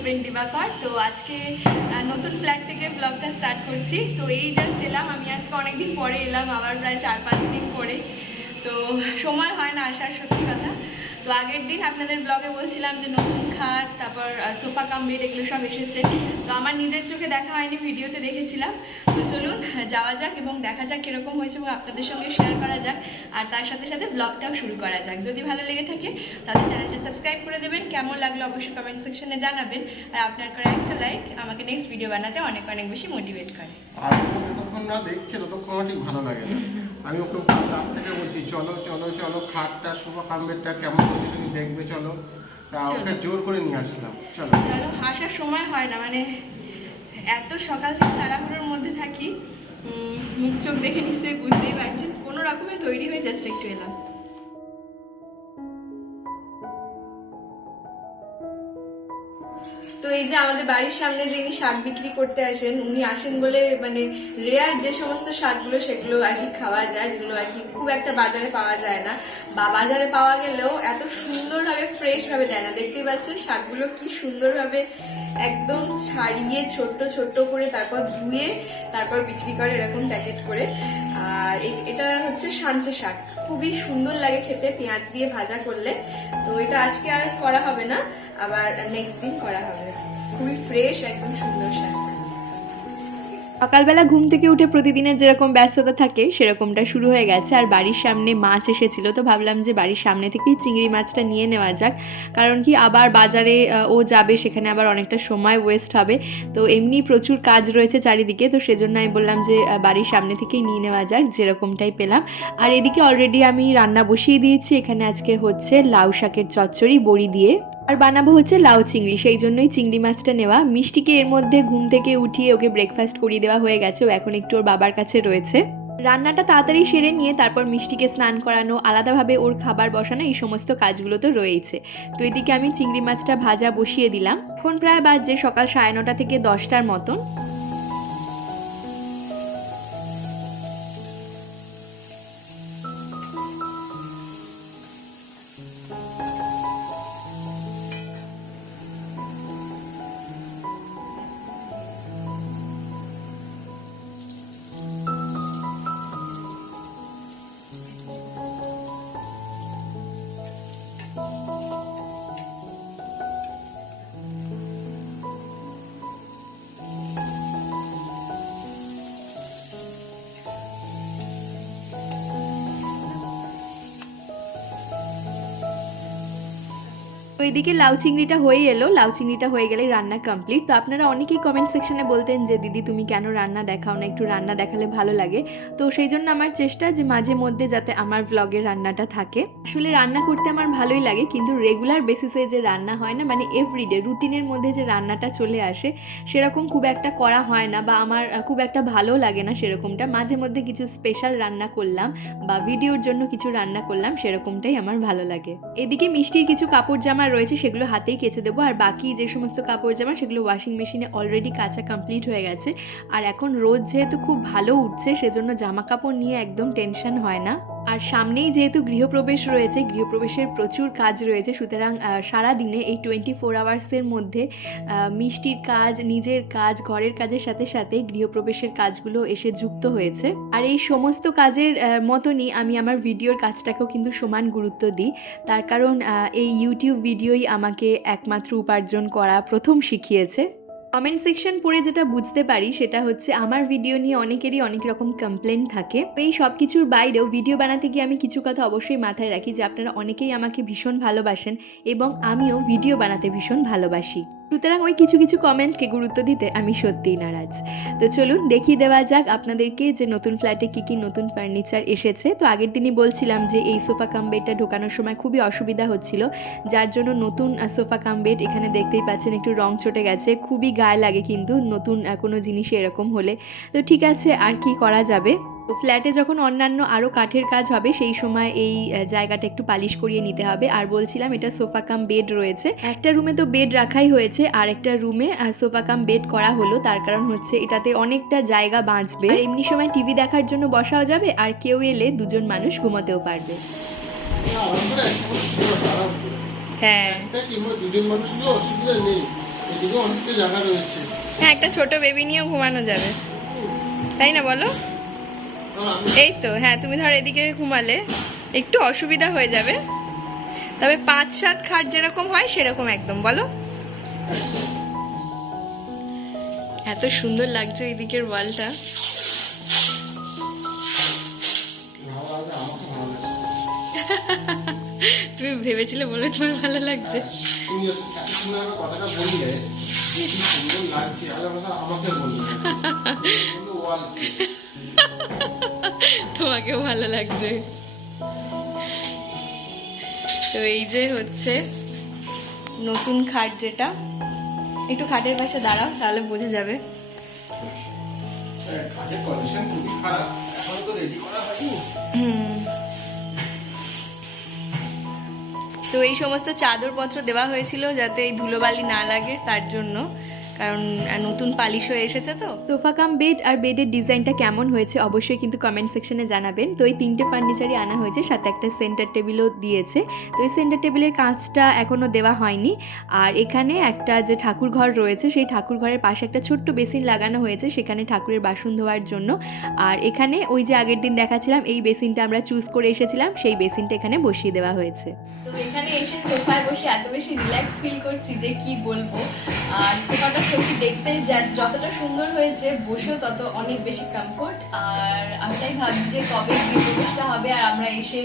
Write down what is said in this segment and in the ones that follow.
আজকে নতুন ফ্ল্যাট থেকে ব্লগটা স্টার্ট করছি। তো এই জাস্ট এলাম, আমি আজকে অনেকদিন পরে এলাম, আবার প্রায় চার পাঁচ দিন পরে। তো সময় হয় না আসার, সত্যি কথা। তো আগের দিন আপনাদের ব্লগে বলছিলাম যে নতুন খাট, তারপর সোফা কাম বেড এগুলো সব এসেছে। তো আমার নিজের চোখে দেখা হয়নি, ভিডিওতে দেখেছিলাম। তো চলুন যাওয়া যাক এবং দেখা যাক কীরকম হয়েছে এবং আপনাদের সঙ্গে শেয়ার করা যাক। আর তার সাথে সাথে ব্লগটাও শুরু করা যাক। যদি ভালো লেগে থাকে, তাহলে চ্যানেলটা সাবস্ক্রাইব করে দেবেন। কেমন লাগল অবশ্যই কমেন্ট সেকশনে জানাবেন। আর আপনার করা একটা লাইক আমাকে নেক্সট ভিডিও বানাতে অনেক অনেক বেশি মোটিভেট করে। আর যতক্ষণ না দেখছে, ততক্ষণ ঠিক ভালো লাগে না। আমি ওকে তার থেকে বলছি চলো চলো চলো খাটটা শুভ কাম্বেরটা কেমন করে তুমি দেখবে চলো। তা ওকে জোর করে নিয়ে আসলাম চলো। আসার সময় হয় না মানে এত সকাল থেকে তাড়াহুড়োর মধ্যে থাকি মুখ চোখ দেখে নিশ্চয়ই বুঝতেই পারছেন কোনো রকমে তৈরি হয়ে জাস্ট একটু এলাম। এই যে আমাদের বাড়ির সামনে যিনি শাক বিক্রি করতে আসেন, উনি আসেন বলে মানে রেয়ার যে সমস্ত শাকগুলো সেগুলো আর কি খাওয়া যায়, যেগুলো আর কি খুব একটা বাজারে পাওয়া যায় না। বা বাজারে পাওয়া গেলেও এত সুন্দরভাবে ফ্রেশ ভাবে দেয় না। দেখতেই পাচ্ছেন শাকগুলো কি সুন্দরভাবে একদম ছাড়িয়ে ছোট্ট ছোট্ট করে তারপর ধুয়ে তারপর বিক্রি করে এরকম প্যাকেট করে। আর এটা হচ্ছে সাঞ্চে শাক। খুবই সুন্দর লাগে খেতে, পেঁয়াজ দিয়ে ভাজা করলে। তো এটা আজকে আর করা হবে না, আবার নেক্সট দিন করা হবে। খুবই ফ্রেশ একদম সুন্দর সকালবেলা ঘুম থেকে উঠে প্রতিদিনের যেরকম ব্যস্ততা থাকে, সেরকমটা শুরু হয়ে গেছে। আর বাড়ির সামনে মাছ এসেছিল, তো ভাবলাম যে বাড়ির সামনে থেকেই চিংড়ি মাছটা নিয়ে নেওয়া যাক। কারণ কি, আবার বাজারে ও যাবে, সেখানে আবার অনেকটা সময় ওয়েস্ট হবে। তো এমনি প্রচুর কাজ রয়েছে চারিদিকে, তো সেজন্য আমি বললাম যে বাড়ির সামনে থেকেই নিয়ে নেওয়া যাক, যেরকমটাই পেলাম। আর এদিকে অলরেডি আমি রান্না বসিয়ে দিয়েছি, এখানে আজকে হচ্ছে লাউ শাকের চচ্চড়ি, বড়ি দিয়ে। আর বানাবো হচ্ছে লাউ চিংড়ি। সেই জন্যই চিংড়ি মাছটা নেওয়া। মিষ্টিকে এর মধ্যে ঘুম থেকে উঠিয়ে ওকে ব্রেকফাস্ট করিয়ে দেওয়া হয়ে গেছে। ও এখন একটু ওর বাবার কাছে রয়েছে। রান্নাটা তাড়াতাড়ি সেরে নিয়ে তারপর মিষ্টিকে স্নান করানো, আলাদাভাবে ওর খাবার বসানো, এই সমস্ত কাজগুলো তো রয়েছে তো এদিকে আমি চিংড়ি মাছটা ভাজা বসিয়ে দিলাম। এখন প্রায় বাজে সকাল সাড়ে নটা থেকে দশটার মতন। তো এদিকে লাউ চিংড়িটা হয়ে এলো, লাউ চিংড়িটা হয়ে গেলে রান্না কমপ্লিট তো আপনারা অনেকেই কমেন্ট সেকশনে বলতেন যে, দিদি, তুমি কেন রান্না দেখাও না? একটু রান্না দেখালে ভালো লাগে। তো সেই জন্য আমার চেষ্টা যে, মাঝে মধ্যে যাতে আমার ব্লগের রান্নাটা থাকে। আসলে রান্না করতে আমার ভালোই লাগে, কিন্তু রেগুলার বেসিসে যে রান্না হয় না মানে এভরিডে রুটিনের মধ্যে যে রান্নাটা চলে আসে, সেরকম খুব একটা করা হয় না বা আমার খুব একটা ভালো লাগে না সেরকমটা। মাঝে মধ্যে কিছু স্পেশাল রান্না করলাম বা ভিডিওর জন্য কিছু রান্না করলাম, সেরকমটাই আমার ভালো লাগে। এদিকে মিষ্টির কিছু কাপড় জামা রয়েছে সেগুলো হাতেই কেচে দেবো। আর বাকি যে সমস্ত কাপড় জামা, সেগুলো ওয়াশিং মেশিনে অলরেডি কাঁচা কমপ্লিট হয়ে গেছে। আর এখন রোদ যেহেতু খুব ভালো উঠছে, সেজন্য জামা কাপড় নিয়ে একদম টেনশন হয় না। আর সামনেই যেহেতু গৃহপ্রবেশ রয়েছে, গৃহপ্রবেশের প্রচুর কাজ রয়েছে, সুতরাং সারা দিনে এই টোয়েন্টি ফোর আওয়ার্সের মধ্যে মিষ্টির কাজ, নিজের কাজ, ঘরের কাজের সাথে সাথে গৃহপ্রবেশের কাজগুলো এসে যুক্ত হয়েছে। আর এই সমস্ত কাজের মতনই আমি আমার ভিডিওর কাজটাকেও কিন্তু সমান গুরুত্ব দিই। তার কারণ এই ইউটিউব ভিডিওই আমাকে একমাত্র উপার্জন করা প্রথম শিখিয়েছে। কমেন্ট সেকশন পড়ে যেটা বুঝতে পারি সেটা হচ্ছে আমার ভিডিও নিয়ে অনেকেরই অনেক রকম কমপ্লেন থাকে। এই সব কিছুর বাইরেও ভিডিও বানাতে গিয়ে আমি কিছু কথা অবশ্যই মাথায় রাখি যে আপনারা অনেকেই আমাকে ভীষণ ভালোবাসেন এবং আমিও ভিডিও বানাতে ভীষণ ভালোবাসি। সুতরাং ওই কিছু কিছু কমেন্টকে গুরুত্ব দিতে আমি সত্যিই নারাজ। তো চলুন দেখিয়ে দেওয়া যাক আপনাদেরকে যে নতুন ফ্ল্যাটে কী কী নতুন ফার্নিচার এসেছে। তো আগের দিনই বলছিলাম যে এই সোফা কাম বেডটা ঢোকানোর সময় খুবই অসুবিধা হচ্ছিল, যার জন্য নতুন সোফা কাম বেড এখানে দেখতেই পাচ্ছেন একটু রং চটে গেছে। খুবই গায়ে লাগে কিন্তু নতুন কোনো জিনিস এরকম হলে। তো ঠিক আছে, আর কি করা যাবে? তো ফ্ল্যাটে যখন অন্যান্য আরও কাঠের কাজ হবে সেই সময় এই জায়গাটা একটু পালিশ করিয়ে নিতে হবে। আর বলছিলাম এটা সোফা কাম বেড রয়েছে। একটা রুমে তো বেড রাখাই হয়েছে আর একটা রুমে সোফা কাম বেড করা হলো। তার কারণ হচ্ছে এটাতে অনেকটা জায়গা বাঁচবে। আর এমনি সময় টিভি দেখার জন্য বসাও যাবে আর কেউ এলে দুজন মানুষ ঘুমাতেও পারবে। হ্যাঁ। একটা কিংবা দুজন মানুষ অসুবিধা নেই। জায়গা রয়েছে। হ্যাঁ একটা ছোট বেবি নিয়েও ঘুমানো যাবে। তাই না বলো? এই তো হ্যাঁ তুমি ধর এদিকে ঘুমালে, একটু অসুবিধা হয়ে যাবে। তবে পাঁচ সাত খাট যেরকম হয়, সেরকম একদম, বলো। এত সুন্দর লাগছে এদিকের ওয়ালটা। তুমি ভেবেছিলে বলে তোমার ভালো লাগছে। আমাকে বললে বলল ওয়াল কি? তোমাকেও ভালো লাগছে তো এই যে হচ্ছে নতুন খাট যেটা একটু খাটের পাশে দাঁড়াও তাহলে বোঝা যাবে হ্যাঁ। তো এই সমস্ত চাদরপত্র দেওয়া হয়েছিল যাতে এই ধুলোবালি না লাগে তার জন্য কারণ নতুন পালিশ হয়ে এসেছে তো। সোফা কাম বেড আর বেডের ডিজাইনটা কেমন হয়েছে অবশ্যই কিন্তু কমেন্ট সেকশনে জানাবেন। তো এই তিনটে ফার্নিচারই আনা হয়েছে সাথে একটা সেন্টার টেবিলও দিয়েছে। তো এই সেন্টার টেবিলের কাঁচটা এখনও দেওয়া হয়নি। আর এখানে একটা যে ঠাকুর ঘর রয়েছে সেই ঠাকুর ঘরের পাশে একটা ছোট্ট বেসিন লাগানো হয়েছে সেখানে ঠাকুরের বাসন ধোয়ার জন্য। আর এখানে ওই যে আগের দিন দেখাচ্ছিলাম এই বেসিনটা আমরা চুজ করে এসেছিলাম সেই বেসিনটা এখানে বসিয়ে দেওয়া হয়েছে। তো এখানে এসে সোফায় বসে এত বেশি রিল্যাক্স ফিল করছি যে কি বলব। আর সোফাটা সত্যি দেখতে যতটা সুন্দর হয়েছে, বসেও তত অনেক বেশি কমফোর্ট আর আমি তাই ভাবছি যে কবে প্রবেশটা হবে, আর আমরা এসে,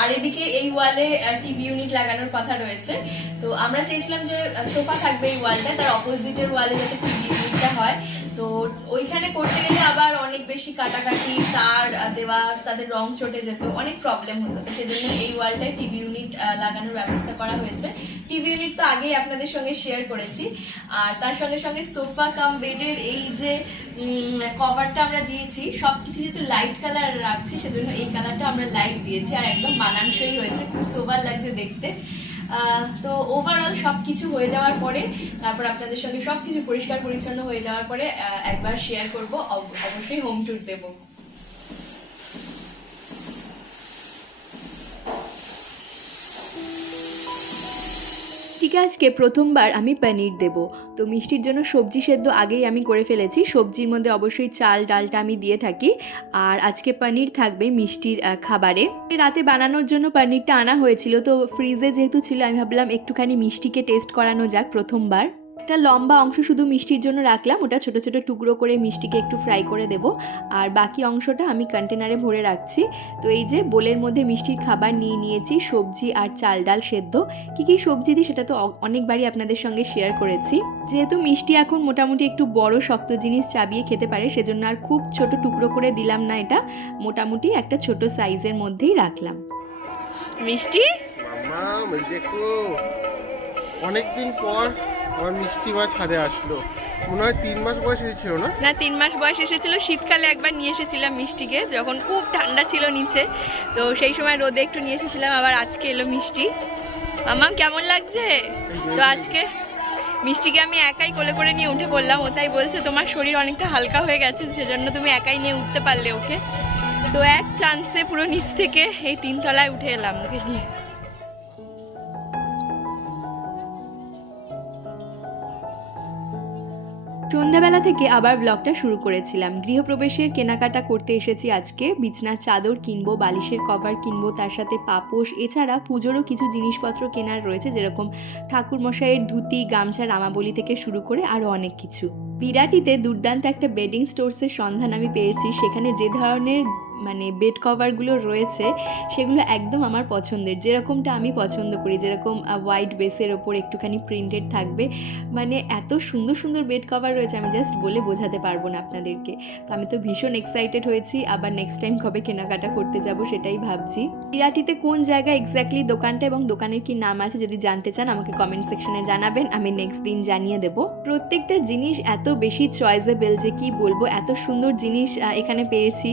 আর এদিকে এই ওয়ালে টিভি ইউনিট লাগানোর কথা রয়েছে। তো আমরা চেয়েছিলাম যে সোফা থাকবে এই ওয়ালটা তার অপোজিটের ওয়ালে যাতে টিভি ইউনিটটা হয়। তো ওইখানে করতে গেলে আবার অনেক বেশি কাটাকাটি, তার দেওয়া তাদের রং চটে যেত, অনেক প্রবলেম হতো। তো সেজন্য এই ওয়ালটায় টিভি ইউনিট লাগানোর ব্যবস্থা করা হয়েছে। টিভি ইউনিট তো আগেই আপনাদের সঙ্গে শেয়ার করেছি। আর তার সঙ্গে সঙ্গে সোফা, কাম বেডের এই যে কভারটা আমরা দিয়েছি সব কিছু যেহেতু লাইট কালার রাখছি, সেজন্য এই কালারটা আমরা লাইট দিয়েছি আর একদম মানানসই হয়েছে, খুব সোভার লাগছে দেখতে। তো ওভারঅল সব কিছু হয়ে যাওয়ার পরে, তারপর আপনাদের সঙ্গে সব কিছু পরিষ্কার পরিচ্ছন্ন হয়ে যাওয়ার পরে একবার শেয়ার করব, অব- অবশ্যই হোম ট্যুর দেবো। ঠিক আজকে প্রথমবার আমি পনির দেব। তো মিষ্টির জন্য সবজি সেদ্ধ আগেই আমি করে ফেলেছি। সবজির মধ্যে অবশ্যই চাল, ডালটা আমি দিয়ে থাকি। আর আজকে পনির থাকবে মিষ্টির খাবারে। রাতে বানানোর জন্য পনিরটা আনা হয়েছিল। তো ফ্রিজে যেহেতু ছিল, আমি ভাবলাম একটুখানি মিষ্টিকে টেস্ট করানো যাক প্রথমবার। একটা লম্বা অংশ শুধু মিষ্টির জন্য রাখলাম ওটা ছোট ছোট টুকরো করে মিষ্টিকে একটু ফ্রাই করে দেব। আর বাকি অংশটা আমি কন্টেনারে ভরে রাখছি। তো এই যে বোলের মধ্যে মিষ্টির খাবার নিয়ে নিয়েছি সবজি আর চাল ডাল সেদ্ধ। কি কি সবজি দিই সেটা তো অনেকবারই আপনাদের সঙ্গে শেয়ার করেছি। যেহেতু মিষ্টি এখন মোটামুটি একটু বড় শক্ত জিনিস চাবিয়ে খেতে পারে সেজন্য আর খুব ছোট টুকরো করে দিলাম না এটা। মোটামুটি একটা ছোট সাইজের মধ্যেই রাখলাম। মিষ্টি? দেখো। অনেকদিন পর আমার মিষ্টি মাছ ছাদে আসলো। মনে হয় তিন মাস বয়স হয়েছিল না? না তিন মাস বয়স এসেছিল। শীতকালে একবার নিয়ে এসেছিলাম মিষ্টিকে যখন খুব ঠান্ডা ছিল নিচে। তো সেই সময় রোদে একটু নিয়ে এসেছিলাম আবার আজকে এলো মিষ্টি। আমার কেমন লাগছে? তো আজকে মিষ্টিকে আমি একাই কোলে করে নিয়ে উঠে পড়লাম। ও তাই বলছে তোমার শরীর অনেকটা হালকা হয়ে গেছে সেজন্য তুমি একাই নিয়ে উঠতে পারলে ওকে। তো এক চান্সে পুরো নিচ থেকে এই তিনতলায় উঠে এলাম ওকে নিয়ে। সন্ধ্যাবেলা থেকে আবার ব্লগটা শুরু করেছিলাম। গৃহপ্রবেশের কেনাকাটা করতে এসেছি আজকে। বিছনার চাদর কিনবো, বালিশের কভার কিনবো, তার সাথে পাপোশ। এছাড়া পুজোরও কিছু জিনিসপত্র কেনার রয়েছে, যেরকম ঠাকুরমশাইয়ের ধুতি, গামছা, রামাবলি থেকে শুরু করে আরও অনেক কিছু। বিরাটিতে দুর্দান্ত একটা বেডিং স্টোর্সের সন্ধান আমি পেয়েছি। সেখানে যে ধরনের মানে বেড কভারগুলো রয়েছে, সেগুলো একদম আমার পছন্দের। যেরকমটা আমি পছন্দ করি, যেরকম হোয়াইট বেসের ওপর একটুখানি প্রিন্টেড থাকবে। মানে এত সুন্দর সুন্দর বেড কভার রয়েছে, আমি জাস্ট বলে বোঝাতে পারব না আপনাদেরকে। তো আমি তো ভীষণ এক্সাইটেড হয়েছি, আবার নেক্সট টাইম কবে কেনাকাটা করতে যাব সেটাই ভাবছি। বিরাটিতে কোন জায়গায় এক্স্যাক্টলি দোকানটা এবং দোকানের কি নাম আছে যদি জানতে চান, আমাকে কমেন্ট সেকশনে জানাবেন, আমি নেক্সট দিন জানিয়ে দেবো। প্রত্যেকটা জিনিস এত বেশি চয়েসেবল যে কি বলব, এত সুন্দর জিনিস এখানে পেয়েছি।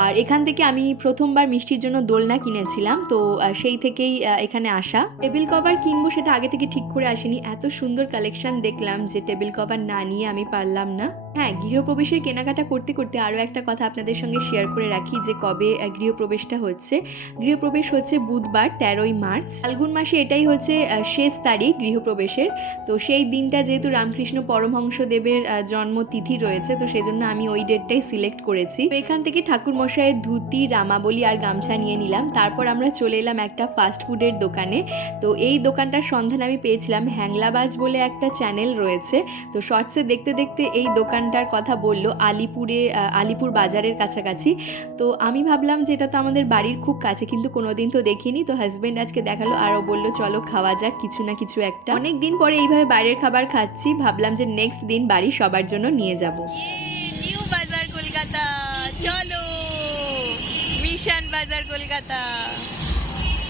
আর এখান থেকে আমি প্রথমবার মিষ্টির জন্য দোলনা কিনেছিলাম, তো সেই থেকেই এখানে আসা। টেবিল কভার কিনবো সেটা আগে থেকে ঠিক করে আসিনি। এত সুন্দর কালেকশন দেখলাম যে টেবিল কভার না নিয়ে আমি পারলাম না। হ্যাঁ গৃহপ্রবেশের কেনাকাটা করতে করতে আরও একটা কথা আপনাদের সঙ্গে শেয়ার করে রাখি যে কবে গৃহপ্রবেশটা হচ্ছে। গৃহপ্রবেশ হচ্ছে বুধবার, তেরোই মার্চ। ফাল্গুন মাসে এটাই হচ্ছে শেষ তারিখ গৃহপ্রবেশের। তো সেই দিনটা যেহেতু রামকৃষ্ণ পরমহংসদেবের জন্মতিথি রয়েছে, তো সেই জন্য আমি ওই ডেটটাই সিলেক্ট করেছি। তো এখান থেকে ঠাকুর মশাইয়ের ধুতি, রামাবলী আর গামছা নিয়ে নিলাম। তারপর আমরা চলে এলাম একটা ফাস্ট ফুডের দোকানে। তো এই দোকানটার সন্ধান আমি পেয়েছিলাম হ্যাংলাবাজ বলে একটা চ্যানেল রয়েছে। তো শর্টসে দেখতে দেখতে এই দোকানটার কথা বলল আলিপুরে আলিপুর বাজারের কাছাকাছি। তো আমি ভাবলাম যে এটা তো আমাদের বাড়ির খুব কাছে, কিন্তু কোনোদিন তো দেখিনি। তো হাজব্যান্ড আজকে দেখাল, আরও বলল, চলো খাওয়া যাক, কিছু না কিছু একটা। অনেক দিন পরে এইভাবে বাইরের খাবার খাচ্ছি, ভাবলাম যে নেক্সট দিন বাড়ি সবার জন্য নিয়ে যাব। নিউ বাজার কলকাতা চলো। মিশন বাজার কলকাতা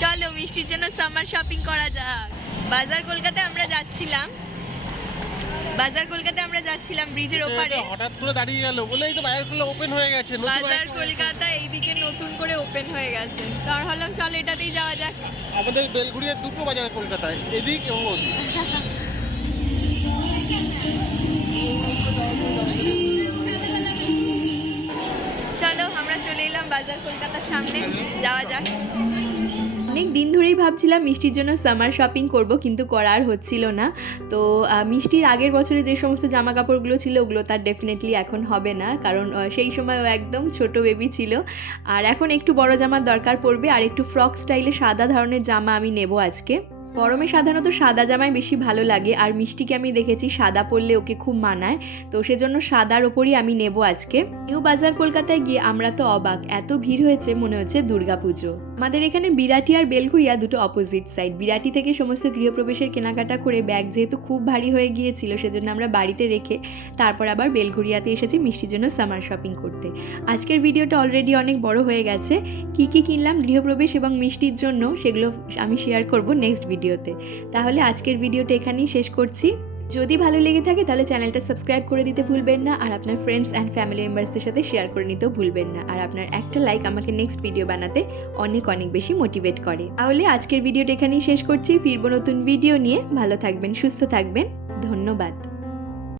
চলো, মিষ্টির জন্য সামার শপিং করা যাক। বাজার কলকাতায় আমরা যাচ্ছিলাম। বাজার কলকাতায় আমরা যাচ্ছিলাম ব্রিজের ওপারে। হঠাৎ করে দাঁড়িয়ে গেল বলেই তো বাইরেগুলো ওপেন হয়ে গেছে বাজার কলকাতা এইদিকে নতুন করে ওপেন হয়ে গেছে। তার ভাবলাম চলো এটাতেই যাওয়া যাক। আমাদের বেলঘুরিয়ার দুটো বাজার কলকাতায় এদিক এবং ওদিক। চলো আমরা চলে এলাম বাজার কলকাতার সামনে যাওয়া যাক। অনেক দিন ধরেই ভাবছিলাম মিষ্টির জন্য সামার শপিং করব, কিন্তু করার হচ্ছিল না। তো মিষ্টির আগের বছরে যে সমস্ত জামা কাপড়গুলো ছিল, ওগুলো তার ডেফিনেটলি এখন হবে না। কারণ সেই সময় ও একদম ছোট বেবি ছিল। আর এখন একটু বড় জামার দরকার পড়বে, আর একটু ফ্রক স্টাইলে সাদা ধরনের জামা আমি নেব আজকে। গরমে সাধারণত সাদা জামাই বেশি ভালো লাগে, আর মিষ্টিকে আমি দেখেছি সাদা পরলে ওকে খুব মানায়। তো, সেজন্য সাদার ওপরই আমি নেব আজকে। নিউ বাজার কলকাতায় গিয়ে আমরা তো অবাক, এত ভিড় হয়েছে মনে হচ্ছে দুর্গাপুজো। আমাদের এখানে বিরাটি আর বেলঘুরিয়া দুটো অপোজিট সাইড বিরাটি থেকে সমস্ত গৃহপ্রবেশের কেনাকাটা করে ব্যাগ যেহেতু খুব ভারী হয়ে গিয়েছিল, সেজন্য আমরা বাড়িতে রেখে তারপর আবার বেলঘুরিয়াতে এসেছি মিষ্টির জন্য সামার শপিং করতে। আজকের ভিডিওটা অলরেডি অনেক বড় হয়ে গেছে। কি কি কিনলাম গৃহপ্রবেশ এবং মিষ্টির জন্য, সেগুলো আমি শেয়ার করব নেক্সট ভিডিওতে তাহলে আজকের ভিডিওটা এখানেই শেষ করছি। যদি ভালো লেগে থাকে তাহলে চ্যানেলটা সাবস্ক্রাইব করে দিতে ভুলবেন না, আর আপনার ফ্রেন্ডস অ্যান্ড ফ্যামিলি মেম্বার্সদের সাথে শেয়ার করে নিতেও ভুলবেন না। আর আপনার একটা লাইক আমাকে নেক্সট ভিডিও বানাতে অনেক অনেক বেশি মোটিভেট করে। তাহলে আজকের ভিডিওটা এখানেই শেষ করছি। ফিরবো নতুন ভিডিও নিয়ে। ভালো থাকবেন, সুস্থ থাকবেন। ধন্যবাদ।